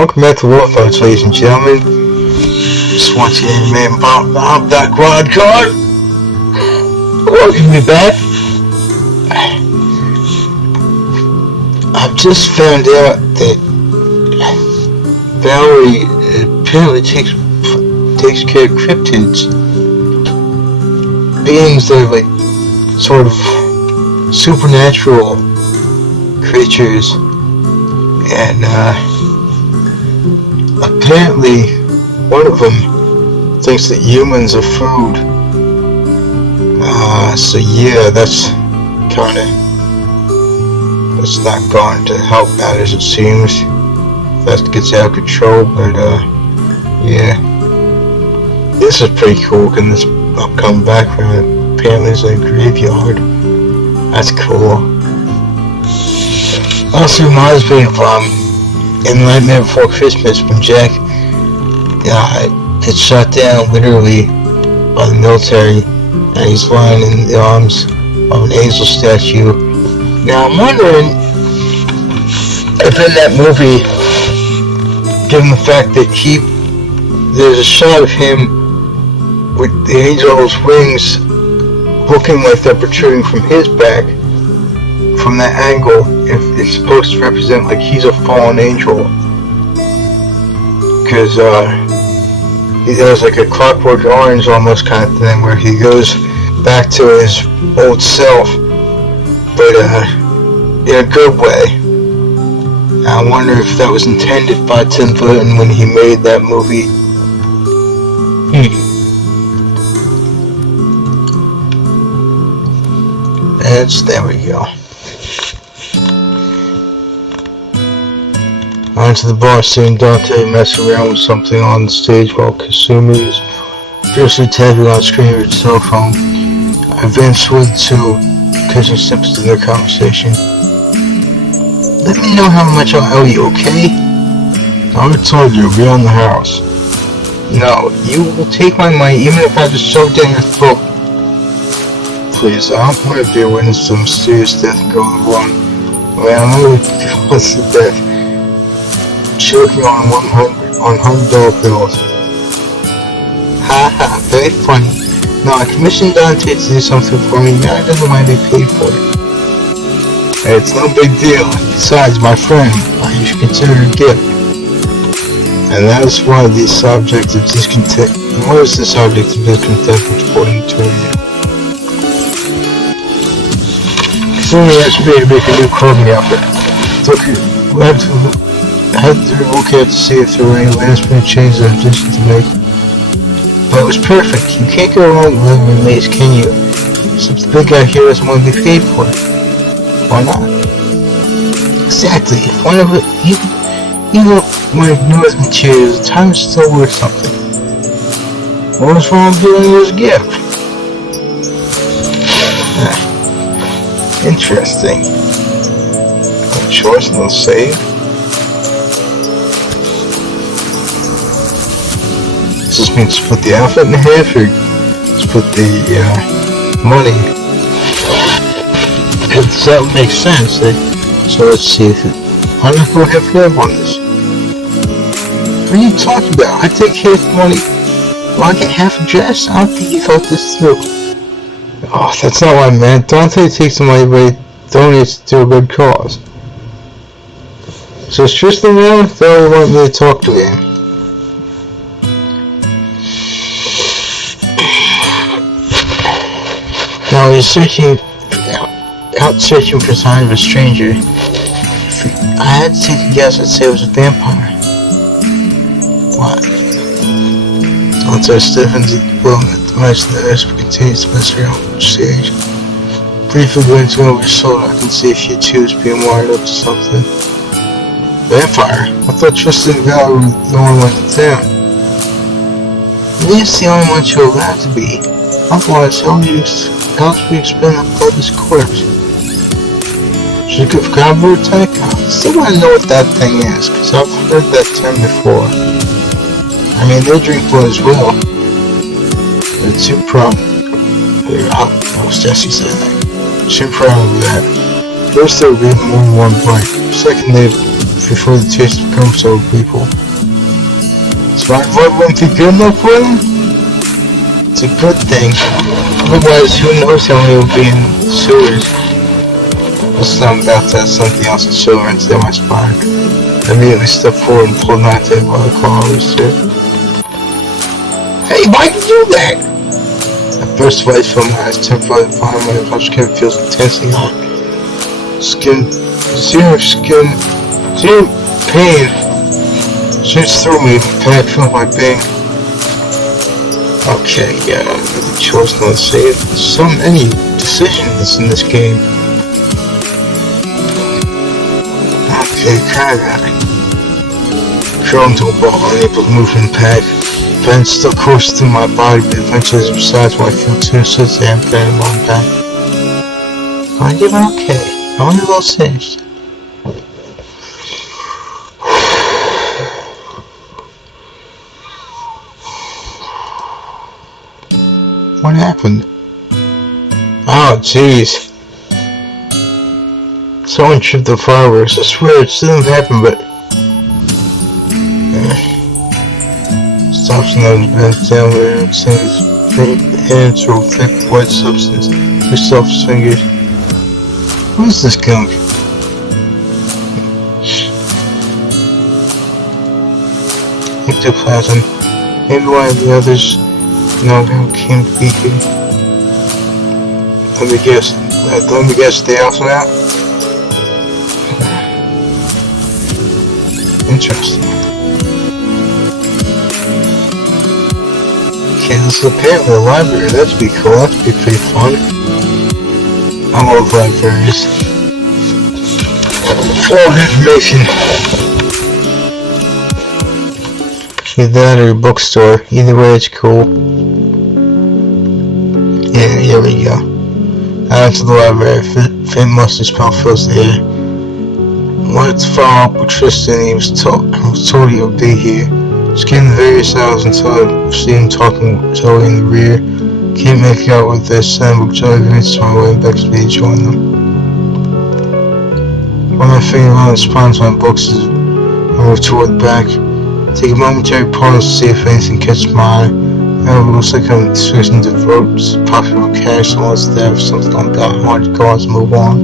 Welcome back to Wolf Arts, ladies and gentlemen. Just want to man Bob that quad card. Welcome me back. I've just found out that Valerie apparently takes care of cryptids, beings that are like sort of supernatural creatures, and apparently one of them thinks that humans are food. So yeah, that's not going to help matters, it seems. That gets out of control, but yeah. This is pretty cool, and this upcoming background apparently is a graveyard. That's cool. Also reminds me of in Nightmare Before Christmas when Jack gets shot down literally by the military and he's lying in the arms of an angel statue. Now I'm wondering if in that movie, given the fact that there's a shot of him with the angel's wings looking like they're protruding from his back, from that angle, if it's supposed to represent like he's a fallen angel, because he does like a Clockwork Orange almost kind of thing where he goes back to his old self, but in a good way. I wonder if that was intended by Tim Burton when he made that movie. There we go. Onto the bar, seeing Dante mess around with something on the stage while Kasumi is fiercely tapping on screen with his cell phone. I advance to catching snippets of their conversation. Let me know how much I owe you, okay? I already told you, be on the house. No, you will take my money even if I just shove down your throat. Please, I don't want to be a witness to a mysterious death going wrong. Man, I'm only close to death. Choking on $100 bills. Haha, very funny. No, I commissioned Dante to do something for me. Now he doesn't want to be paid for it. Hey, it's no big deal. Besides, my friend, you should consider it a gift. And that is why the subject of discontent. What is the subject of discontent according to you? Kasumi asked me to make a new clothing outfit. I had to look at to see if there were any last minute changes I auditioned to make. But it was perfect. You can't go wrong with living in Maze, can you? Except the big guy here doesn't want to be paid for it. Why not? Exactly. If one of it, even one of newest materials, time is still worth something. What was wrong with doing it as a gift? Interesting. No choice, no save. Does this mean split the outfit in half or split the money? That would make sense. So let's see if I'm not going to have to on this. What are you talking about? I take half the money. Well, I get half a dress? I don't think you thought this through. Oh, that's not what I meant. Dante takes the money, but he donates to a good cause. So is Tristan around? They want me to talk to him. Now he's out searching for signs of a stranger. I had to take a guess. I'd say it was a vampire. What? Dante stiffens the moment the match in the earth continues to mess around with stage. Briefly glancing over his shoulder, I can see a few tubes being wired up to something. Vampire? I thought Tristan and Valerie were the only ones in town. Lee's the only one you're allowed to be. Otherwise, how else we expend the bloodless corpse? Should we go for combo attack? I still want to know what that thing is, because I've heard that term before. I mean, they drink blood as well. It's too proud. What was Jesse saying that? Too proud of that. First there will be more than one bite. Second, before the taste becomes so people. So my blood wouldn't be good enough for them? It's a good thing. Otherwise, who knows how many will be in the sewers. Listen, I'm about to have something else to show her into my spine. I immediately stepped forward and pulled my tail while the car was there. Hey, why'd you do that? At first, light from my eyes temporarily behind my skin feels intensely hot. Zero pain shoots through me, panic filled my pain. Okay, yeah, I really chose not to say it. So many decisions in this game. Okay, kinda. Curl into a ball, unable to move from the panic. Pain still coursing through my body, but eventually subsides when I feel two sets of hand pain in my back. I'm doing okay. Only a little singed. What happened? Oh, jeez. Someone tripped the fireworks. I swear it didn't happen, but... Stops and then bends down there and sends his hands through a thick white substance. He off his fingers. What is this gunk? Ectoplasm. Maybe one of the others know how it came to be here. Let me guess they also out? Interesting. Okay, this is apparently a library. That'd be cool. That'd be pretty fun. I love libraries. Full of information. Either that or a bookstore. Either way, it's cool. Yeah, here we go. I went to the library. Faint mustard smell fills the air. Wanted to follow up with Tristan. He was told he would be here. Skimmed the various aisles until I see him talking with Zoe in the rear. Can't make out what they're saying, but Joey agrees to my way back to me to join them. When my finger on the spines of my books as I move toward the back, take a momentary pause to see if anything catches my eye. Now it looks like I'm switching to votes, popular mechanics, unless they have something on that hard to go on to move on.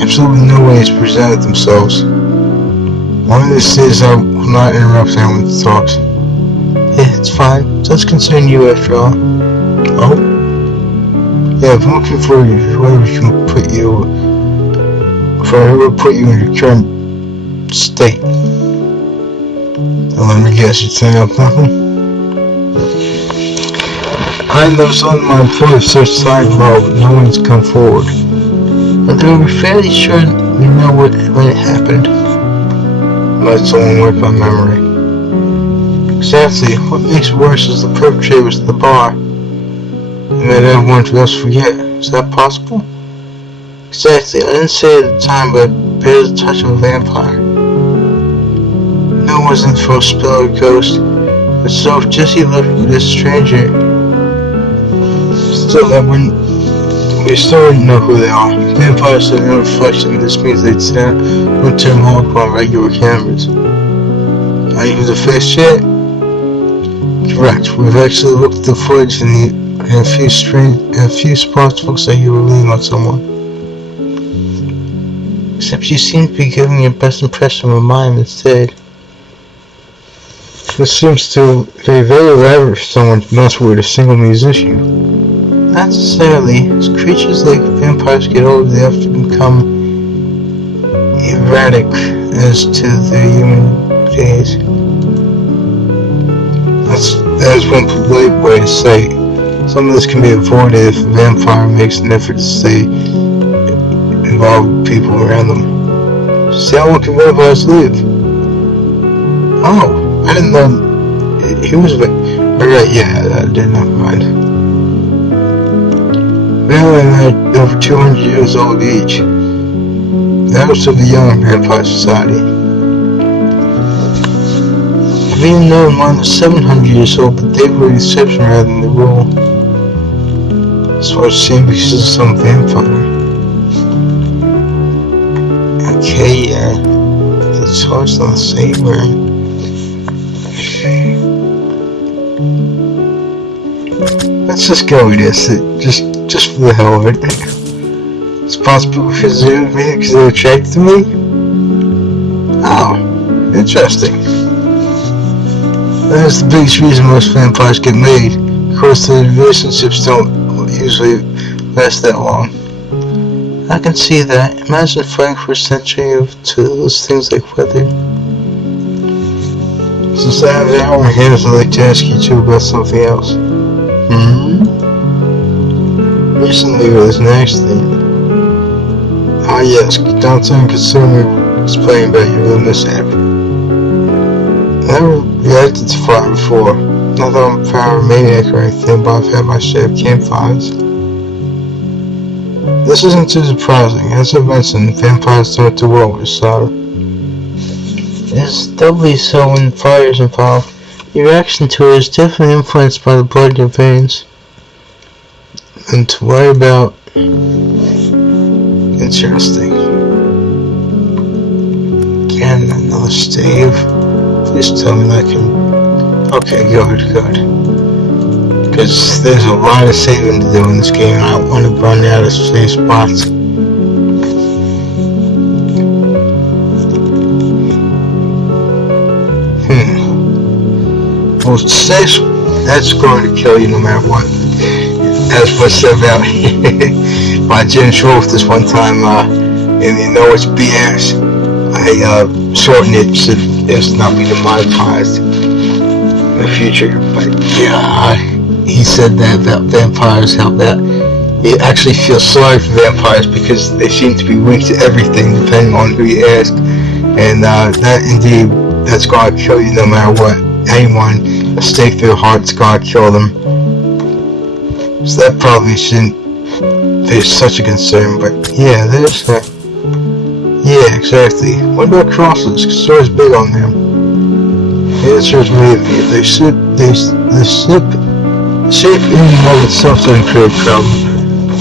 Absolutely no way to present themselves. One of these days I will not interrupt anyone who talks. Yeah, it's fine. It does concern you after all. Oh? Yeah, I'm looking for whoever can put you... for whoever put you in your current state. Now let me guess, you're saying up nothing? I know some of my employees searched side involved, but no one's come forward. But they were fairly sure we know when it happened. Let's only work my memory. Exactly. What makes it worse is the perpetrator was at the bar and made everyone else forget. Is that possible? Exactly. I didn't say it at the time, but it bears the touch of a vampire. No it wasn't for a spell or ghost. But so if Jesse left with this stranger, we still wouldn't know who they are. Vampires have no reflection. This means they'd no turn hawk on regular cameras. Not even the face yet? Correct. We've actually looked at the footage and a few spots looks like you were leaning on someone. Except you seem to be giving your best impression of a mime instead. This seems to be very rare for someone to mess with a single musician. Not necessarily. As creatures like vampires get older, they often become erratic as to their human days. That is one polite way to say it. Some of this can be avoided if a vampire makes an effort to stay involved with people around them. See how long can vampires live? Oh, I didn't know he was alright, yeah, I did not mind. Well, I'm over 200 years old each. That was of the young vampire society. I've even known one that's 700 years old, but they were the exception rather than the rule. As far as seeing because of some vampire. Okay, yeah. The choice on the saber. Let's just go with this. Just for the hell of it. It's possible because they're attracted to me? Oh, interesting. That is the biggest reason most vampires get made. Of course, the relationships don't usually last that long. I can see that. Imagine fighting for a century to those things like weather. Since I have an hour on my hands, I'd like to ask you two about something else. Recently there was an accident. Ah yes, Dante and Kasumi were explaining about your little mishap. I never reacted to fire before. Not that I'm a pyromaniac or anything, but I've had my share of campfires. This isn't too surprising. As I mentioned, vampires don't do well with slaughter. It's doubly so when fire is involved. Your reaction to it is definitely influenced by the blood in your veins. And to worry about... Interesting. Again, another stave. Please tell me that I can... Okay, good. Because there's a lot of saving to do in this game, and I don't want to run out of save spots. Well, that's going to kill you no matter what. As was said about by Jen Schroff this one time, and you know it's BS. I shortened it so it's not be demonetized in the future. But yeah, he said that about vampires, how that you actually feel sorry for vampires because they seem to be weak to everything depending on who you ask. And that indeed, that's going to kill you no matter what. Anyone, a stake through their heart's gonna kill them. So that probably shouldn't be such a concern, but yeah, there's that. Yeah, exactly. What about crosses? Because they're always big on them. The answer is maybe. If they slip, the shape in and of itself doesn't create a problem.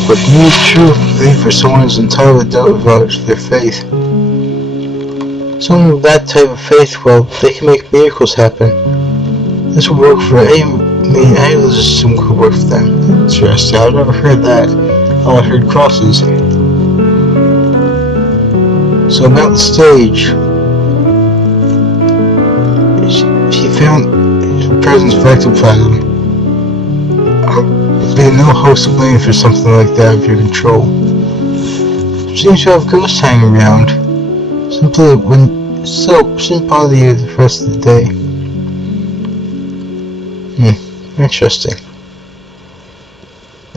But you need true faith for someone who's entirely devoted to their faith. Someone with that type of faith, well, they can make miracles happen. This will work for any religious system could work for them. Interesting, I've never heard that. Oh, I heard crosses. So about the stage, she found the presence of ectoplasm. There'd be no host to blame for something like that of your control. Seems to have ghosts hanging around. Simply shouldn't bother you the rest of the day. Interesting.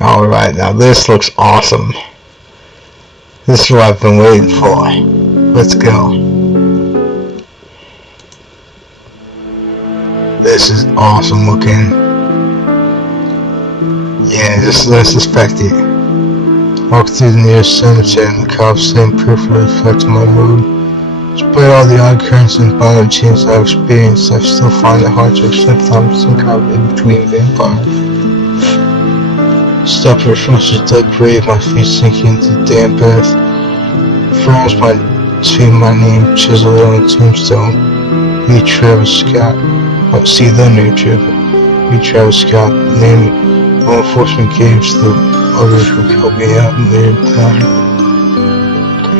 Alright, now this looks awesome. This is what I've been waiting for. Let's go. This is awesome looking. Yeah, just less suspected. Walk through the nearest cemetery and the cops same perfectly reflecting my mood. Despite all the odd currents and violent changes I've experienced, I still find it hard to accept I'm some kind of in-between vampire. Stop here across the dark grave, my feet sinking into the damp earth. Frowns between my name chiseled on the tombstone. Me, Travis Scott. Oh, see the new trip. Me, Travis Scott. The name law enforcement gave to the others who helped me out in their time.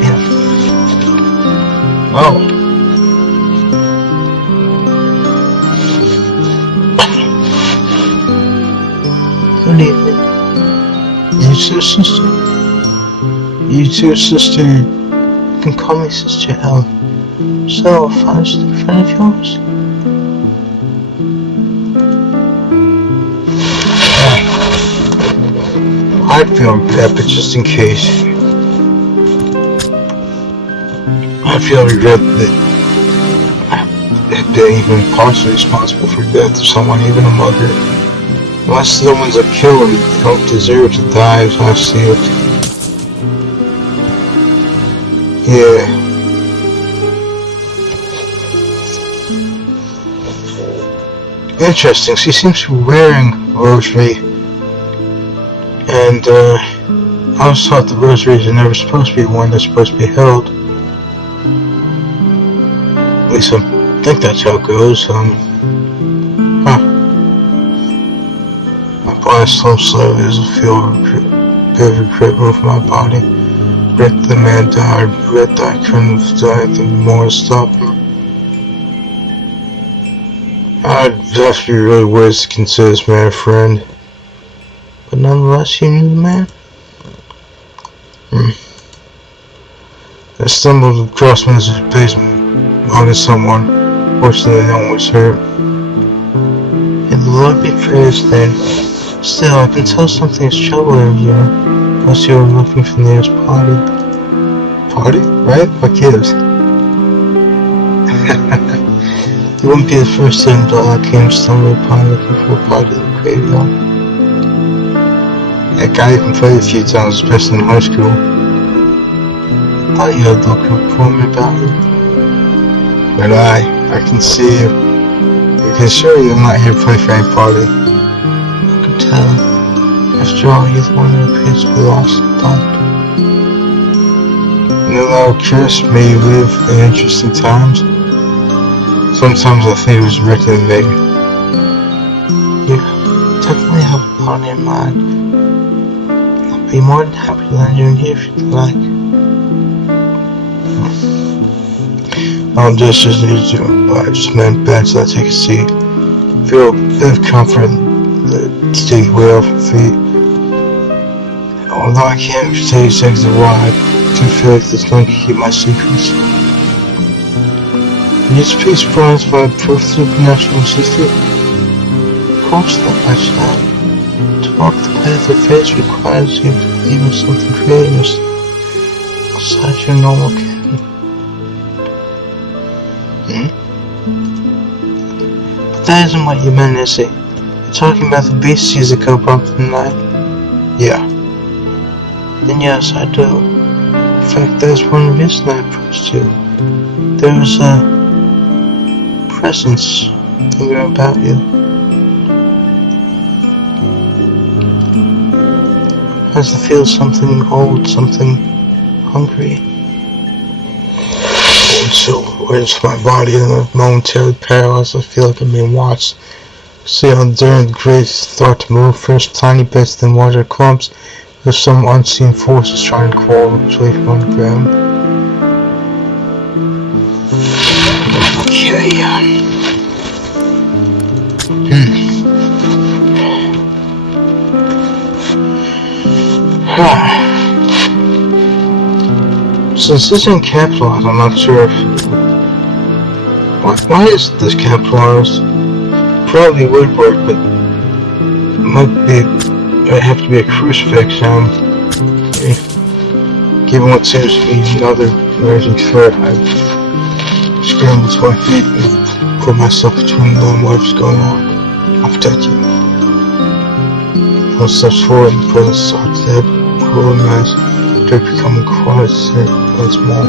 Damn. Oh. Good evening. You too, sister. You can call me Sister L. So, if I was a friend of yours? I feel bad, but just in case. I feel regret that I've been even partially responsible for the death of someone, even a mother. Unless someone's a killer, they don't deserve to die as I see it. Yeah. Interesting, she seems to be wearing a rosary. And, I always thought the rosaries are never supposed to be worn, they're supposed to be held. least I think that's how it goes. My body slumps slowly as I feel a bit of regret move my body. Regret that the man died. Regret that I couldn't have done anything more to stop him. I'd have to be really weird to consider this man a friend. But nonetheless, you knew the man? I stumbled across him as his basement, hugging someone. Fortunately, no one was hurt. May the Lord be praised then. Still, I can tell something is troubling you. Unless you were looking for the nearest party. Party? Right? What gives? You wouldn't be the first time that I came stumbling upon looking for a party in the graveyard. Heck, I even played a few times, especially in high school. I thought you had looked up for me about it. But I can see you. You can assure you I'm not here to play for any party. I can tell. After all, you're the one who appears to be lost and don't. No matter curse may live in interesting times. Sometimes I think it was written in me. You definitely have a party in mind. I'd be more than happy to lend you in here if you'd like. This just needs to I just meant bed so I take a seat. Feel a bit of comfort to take weight off my feet. Although I can't tell you exactly why, I do feel like this one can keep my secrets. Would you be surprised by proof supernatural existed? Of course not, my child. To walk the path of faith requires you to believe in something greater outside your normal canon. But that isn't what you meant, is it? You're talking about the beasties that go bump in the night? Yeah. Then yes, I do. In fact, that's one reason I approached you. There was a presence thinking about you. As I feel something old, something hungry. So where's my body in a momentary paralyzed? I feel like I'm being watched. See how during the graves start to move, first tiny bits, then larger clumps. There's some unseen forces trying to crawl away from on the ground. Okay. Since this isn't capitalized, I'm not sure if... Why is this capitalized? Probably would work, but it have to be a crucifix, given what seems to be another emerging threat. I scrambled to my feet and put myself between them and whatever's going on. I'll protect you. One steps forward and the presence starts to head cooling as they're becoming quiet once more.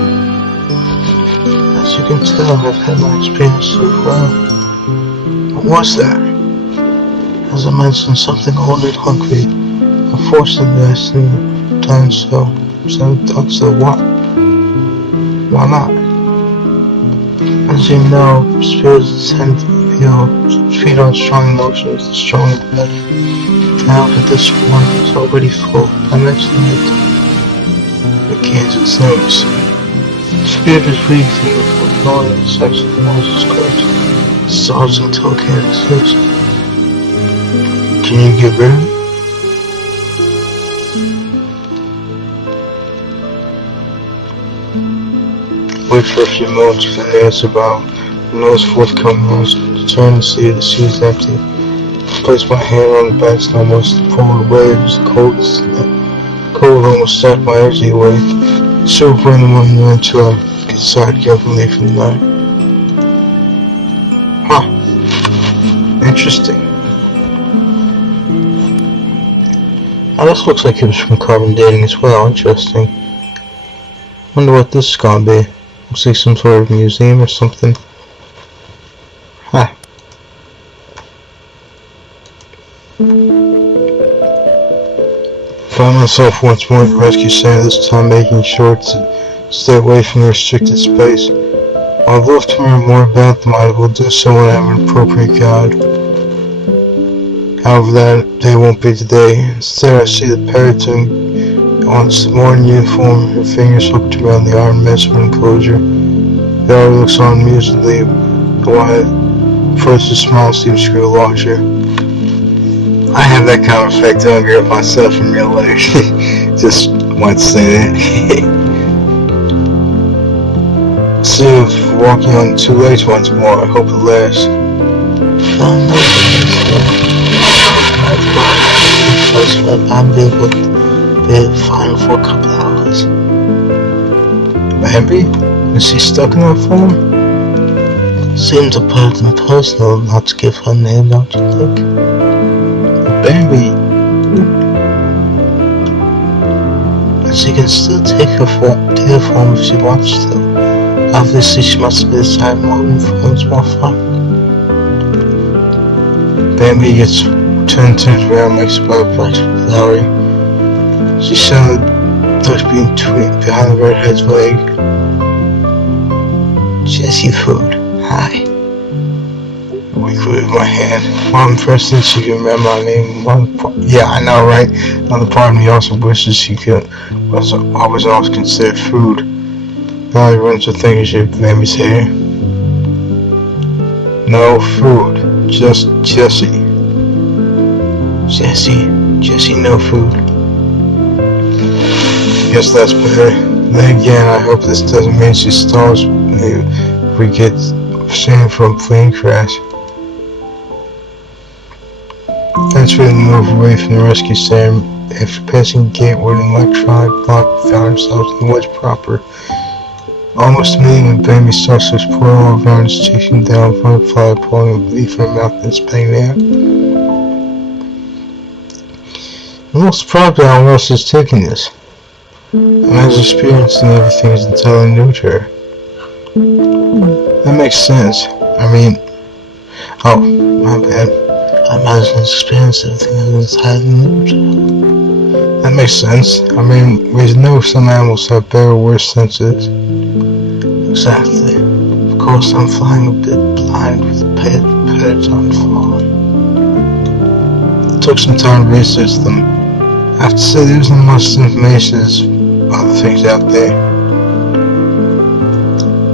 As you can tell, I've had my experience so far. What was that? As I mentioned, something old and hungry. Unfortunately, I shouldn't have done so. What? Why not? As you know, spirits tend to feed on strong emotions, the stronger the better. Now that this one is already full, I mentioned it. It gains its nerves. The spirit is weak and the glory and sex of Moses Christ. It starves until it can't exist. Can you get rid of it? Wait for a few moments for the answer about when those forthcoming. I was determined to see the seat empty. I placed my hand on the back and almost pulled away. It was cold almost sucked my energy away. So when the morning went to I decided carefully from the night. Huh. Interesting. Now this looks like it was from carbon dating as well. Interesting. Wonder what this is gonna be. Looks like some sort of museum or something. Huh. Found myself once more at the rescue center, this time making sure to stay away from the restricted space. I'd love to learn more about them. I will do so when I have an appropriate guide. However, that day won't be today. Instead, I see the parrot on its morning uniform, her fingers hooked around the iron measurement enclosure. Valerie looks on amusedly, while first the smile seems to grow larger. I have that kind of effect on girl myself in real life. Just want to say that. Instead of walking on 2 legs once more, I hope it lasts. I'm able to be fine for a couple hours. Bambi? Is she stuck in that form? Seems a bit impersonal not to give her name, don't you think? Bambi. She can still take her deer form if she wants to. Obviously, she must be deciding modern forms more fun. Bambi gets turns around, makes a place with Valerie. She suddenly looks behind the redhead's leg. Jessie food. Hi. Weakly with my hand. Mom, first thing she can remember my name. Yeah, I know, right? Another part of me also wishes she could. Was always considered food. Valerie runs her fingers through Bambi's hair. No food. Just Jessie. Jessie, no food. Guess that's better. Then again, I hope this doesn't mean she stalls me if we get seen from a plane crash. Eventually, move away from the rescue center. After passing a gate where an electronic block found themselves in the woods proper. Almost immediately, Bambi starts to explore all around, chasing down a firefly, pulling a leaf from her mouth and spitting it out. I'm not surprised by how well she's taking this. Ima's experience and everything is entirely new to her. That makes sense. Oh, my bad. Ima's experience and everything is entirely new to her. That makes sense. We know some animals have better or worse senses. Exactly. Of course, I'm flying a bit blind with the parrots on falling. It took some time to research them. I have to say there isn't much information as other things out there.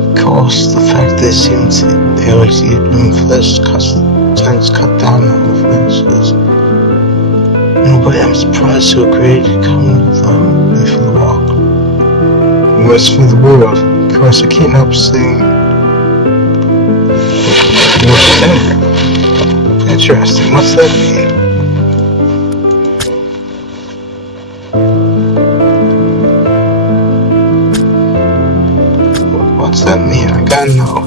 Of course, the fact they seem to always eat human flesh tends to cut down on the fences. In a way, I'm surprised you agreed to come with me for the walk. What's for the world? Of course, I can't help seeing your center. Interesting. What's that mean? What's that mean? I gotta know.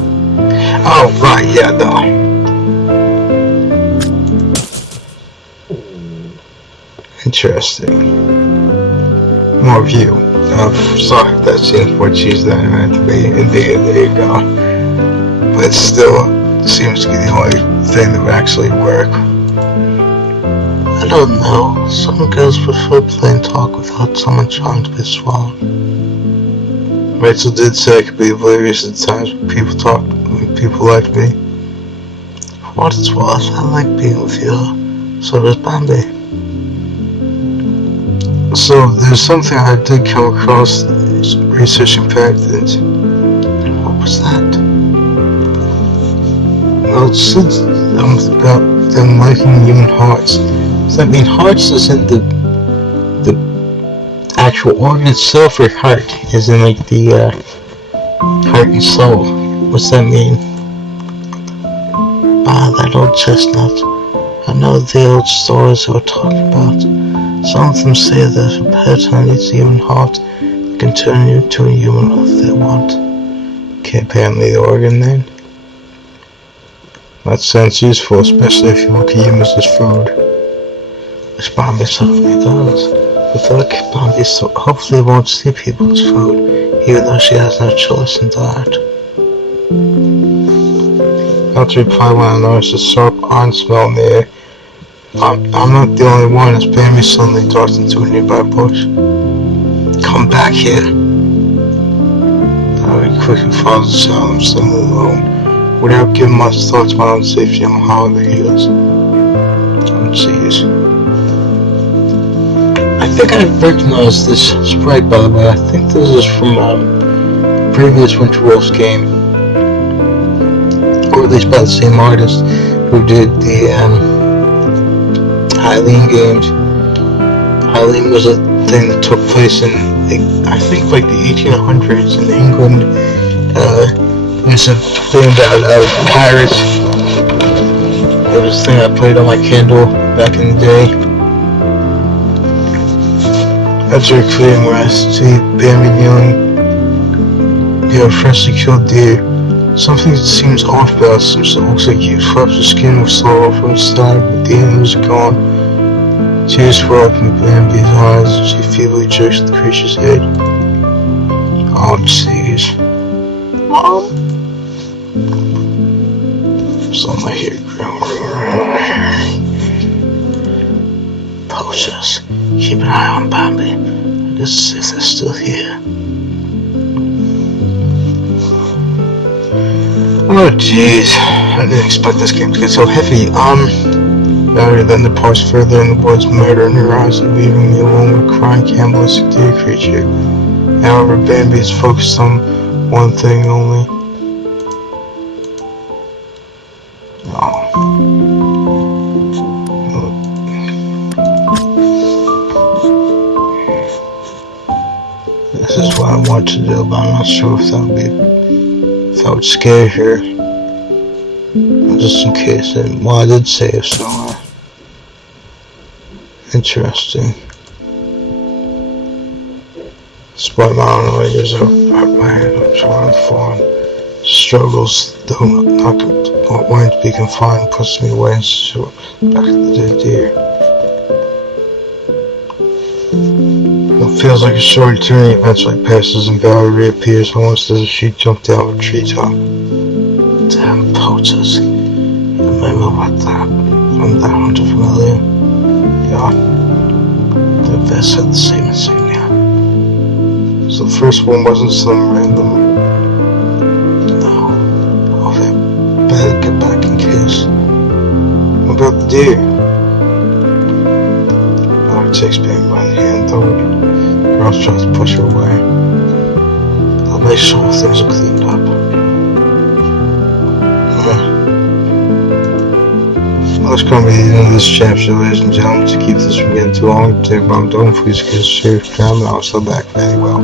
Oh, right, yeah, though. Interesting. More view. Sorry if that seems what she's that meant to be. Indeed, there you go. But it still seems to be the only thing that would actually work. I don't know. Some girls prefer plain talk without someone trying to be suave. Rachel did say I could be oblivious at times when people like me. For what it's worth, I like being with you. So does Bambi. So there's something I did come across researching pathogens. What was that? Well, it said about them liking human hearts. Does that mean hearts is in the actual organ itself, or heart is in like the heart and soul? What's that mean? That old chestnut. I know the old stories they were talking about. Some of them say that if a pet needs a human heart, they can turn you into a human if they want. Okay, apparently the organ then. That sounds useful, especially if you look at humans as food. Which Bambi certainly does. With luck, Bambi hopefully won't see people as food, even though she has no choice in diet. Not to reply when I noticed a sharp iron smell in the air. I'm not the only one, as Bambi suddenly darts into a nearby bush. Come back here. Valerie quickly follows the sound of standing alone, without giving much thought to my own safety on my holiday heels. Oh jeez. I think I recognize this sprite, by the way. I think this is from a previous Winter Wolves game, or at least by the same artist who did the Hylian games. Hylian was a thing that took place in, I think, like the 1800s in England. It was a thing about pirates. It was a thing I played on my Kindle back in the day. That's very clear where I see Bambi kneeling. You have freshly killed deer. Something seems off about it. It looks like you flaps the skin was slow off from the side, but the animals are gone. Tears swell up in Bambi's eyes as she feebly jerks the creature's head. Oh jeez. Mom? Something I hear Poachers. Keep an eye on Bambi. Just see if they're still here. Oh jeez. I didn't expect this game to get so heavy. Valerie then departs further in the woods, murder in her eyes and leaving me alone with a crying cannibalistic deer creature. However, Bambi is focused on one thing only. This is what I want to do, but I'm not sure if that would scare her. Just in case. Well, I did save, so interesting. Despite my own wages of my hands on the phone, struggles though not wanting to be confined puts me away and so back to the dead deer. It feels like a short turning eventually passes and Valerie reappears almost as if she jumped out of a treetop. Damn poachers. You remember what that from that hunter familiar? Yeah. The vest had the same insignia. So the first one wasn't some random. No. Oh, they better get back in case. What about the deer? Valerie takes Bambi by the hand, though the girl tries to push her away. I'll make sure things are cleaned up. Well, that's going to be the end of this chapter, ladies and gentlemen. To keep this from getting too long, take my own, please give us a share, comment, and I'll still back very well.